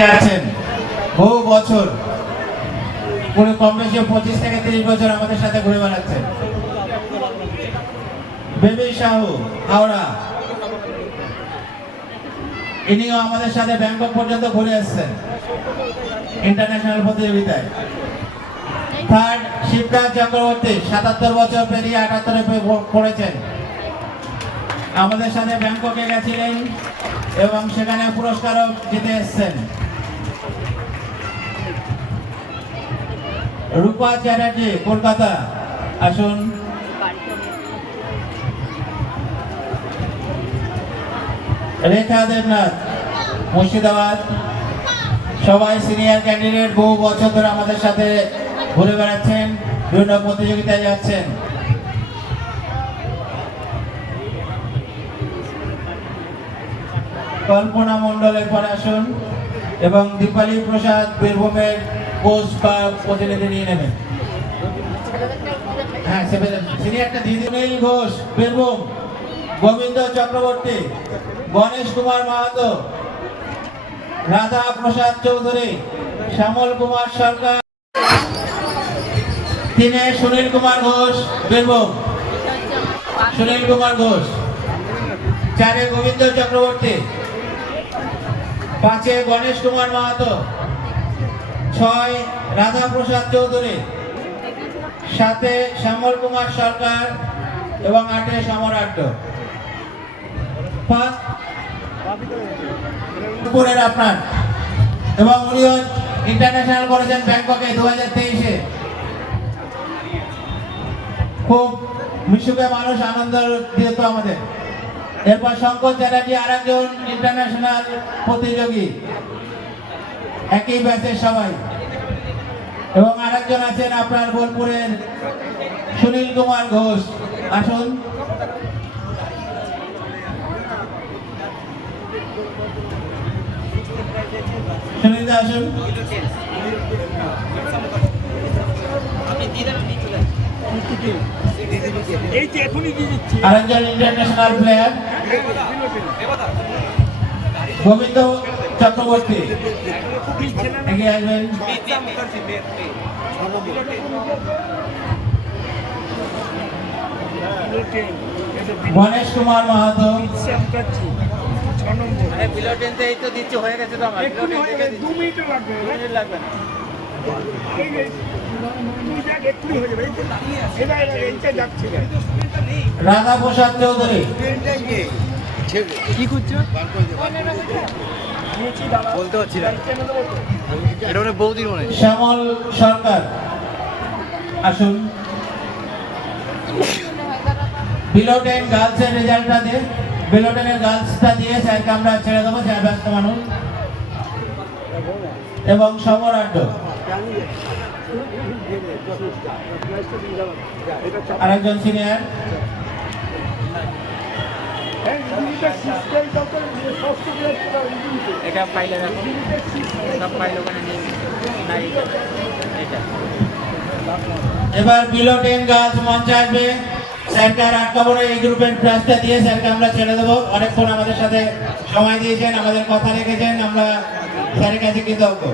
যাচ্ছেন বহু বছর, পুরো কম বেশি 25 থেকে 30 বছর আমাদের সাথে ঘুরে বেড়াচ্ছেন। বেবি সাহু হাওড়া, ইনিও আমাদের সাথে ব্যাংকক পর্যন্ত ঘুরে এসেছেন ইন্টারন্যাশনাল প্রতিযোগিতায়। থার্ড শিবরাজ চক্রবর্তী, 77 বছর পেরিয়ে 78-এ পড়েছেন, আমাদের সাথে ব্যাংককে গেছিলেন এবং সেখানে পুরস্কারও জিতে এসেছেন। রূপা চ্যাটার্জি কলকাতা, আসুন। রেখা দেবনাথ মুর্শিদাবাদ, সবাই সিনিয়র ক্যান্ডিডেট, বহু বছর ধরে আমাদের সাথে ঘুরে বেড়াচ্ছেন, বিভিন্ন প্রতিযোগিতায় যাচ্ছেন। কল্পনা মণ্ডলের পরে আসুন এবং দীপালি প্রসাদ বীরভূমের কোচ বা প্রতিনিধি নিয়ে নেবেন। হ্যাঁ, সিনিয়রটা দিদি। সুনীল ঘোষ বীরভূম, গোবিন্দ চক্রবর্তী, গণেশ কুমার মাহাতো, রাধা প্রসাদ চৌধুরী, শ্যামল কুমার সরকার, তিনে সুনীল কুমার ঘোষ বীরভূম, সুনীল কুমার ঘোষ, চারে গোবিন্দ চক্রবর্তী, পাঁচে গণেশ কুমার মাহাতো, ছয় রাধা প্রসাদ চৌধুরী, সাতে শ্যামল কুমার সরকার এবং আটে সমরাট্য। উপরের আপনার এবং উনিও ইন্টারন্যাশনাল করেছেন ব্যাংককে 2023-এ। খুব মিশুকে মানুষ আনন্দ দিত আমাদের। এরপর শঙ্কর চ্যাটার্জি আরেকজন ইন্টারন্যাশনাল প্রতিযোগী, একই ব্যাচের সবাই। এবং আরেকজন আছেন আপনার বোলপুরের সুনীল কুমার ঘোষ, আসুন। সুনীল দা আসুন। আরেকজন ইন্টারন্যাশনাল প্লেয়ার গোবিন্দ চক্রবর্তী, এগিয়ে আসবেন। গণেশ কুমার মাহাতো, রাধা প্রসাদ চৌধুরী, কি করছো বলতে পারছি না, এটা অনেক বৌদির মনে। শ্যামল সরকার, আসুন। বিলো 10 গার্লসের রেজাল্টটা দিয়ে, বিলো 10-এর গার্লসটা দিয়ে স্যারকে আমরা ছেড়ে দেবো, স্যার ব্যস্ত মানুষ। এবং সমরাট্য, আরেকজন সিনিয়র। এটা ফাইলে রাখো, সব ফাইল ওখানে নিয়ে নাই এটা। এবার বিলো 10 গার্লস মঞ্চে আসবে, স্যারকে আর আটকাবো না, এই গ্রুপের প্রাইজটা দিয়ে স্যারকে আমরা ছেড়ে দেবো। অনেকক্ষণ আমাদের সাথে সময় দিয়েছেন, আমাদের কথা রেখেছেন, আমরা স্যারের কাছে কৃতজ্ঞ।